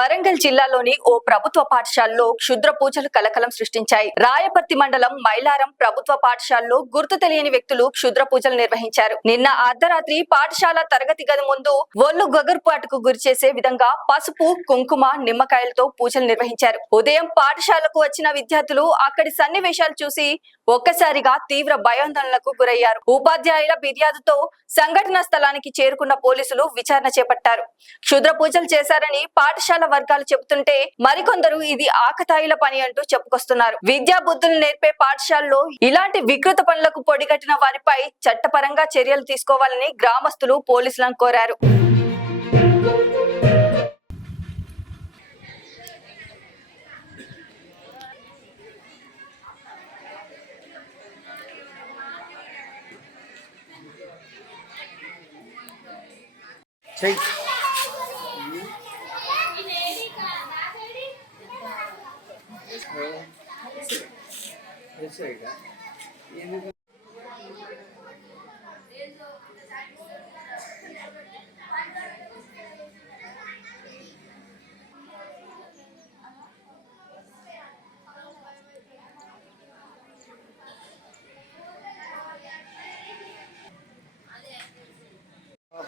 వరంగల్ జిల్లాలోని ఓ ప్రభుత్వ పాఠశాలలో క్షుద్ర పూజలు కలకలం సృష్టించాయి. రాయపర్తి మండలం మైలారం ప్రభుత్వ పాఠశాలలో గుర్తు తెలియని వ్యక్తులు క్షుద్ర పూజలు నిర్వహించారు. నిన్న అర్ధరాత్రి పాఠశాల తరగతి గది ముందు ఒళ్ళు గగుర్పాటుకు గురిచేసే విధంగా పసుపు, కుంకుమ, నిమ్మకాయలతో పూజలు నిర్వహించారు. ఉదయం పాఠశాలకు వచ్చిన విద్యార్థులు అక్కడి సన్నివేశాలు చూసి ఒక్కసారిగా తీవ్ర భయాందోళనకు గురయ్యారు. ఉపాధ్యాయుల ఫిర్యాదుతో సంఘటనా స్థలానికి చేరుకున్న పోలీసులు విచారణ చేపట్టారు. క్షుద్ర పూజలు చేశారని పాఠశాల వర్గాలు చెబుతుంటే మరికొందరు ఇది ఆకతాయిల పని అంటూ చెప్పుకొస్తున్నారు. విద్యా బుద్ధులు నేర్పే పాఠశాలలో ఇలాంటి వికృత పనులకు పొడిగట్టిన వారిపై చట్టపరంగా చర్యలు తీసుకోవాలని గ్రామస్తులు పోలీసులను కోరారు.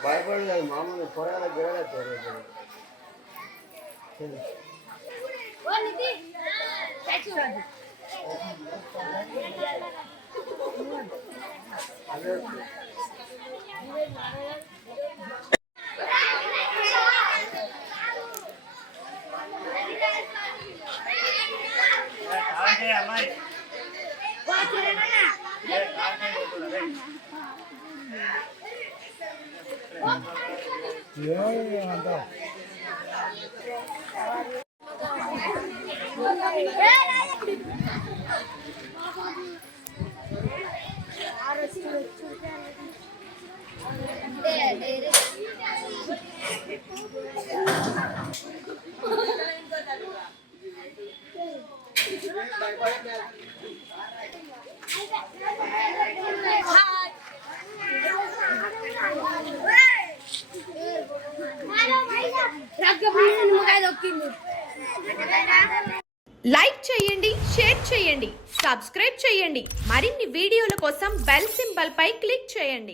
భయపడలేదు మామూలు పొరగల గిరగ లైక్ చేయండి, షేర్ చేయండి, సబ్స్క్రైబ్ చేయండి. మరిన్ని వీడియోల కోసం బెల్ సింబల్ పై క్లిక్ చేయండి.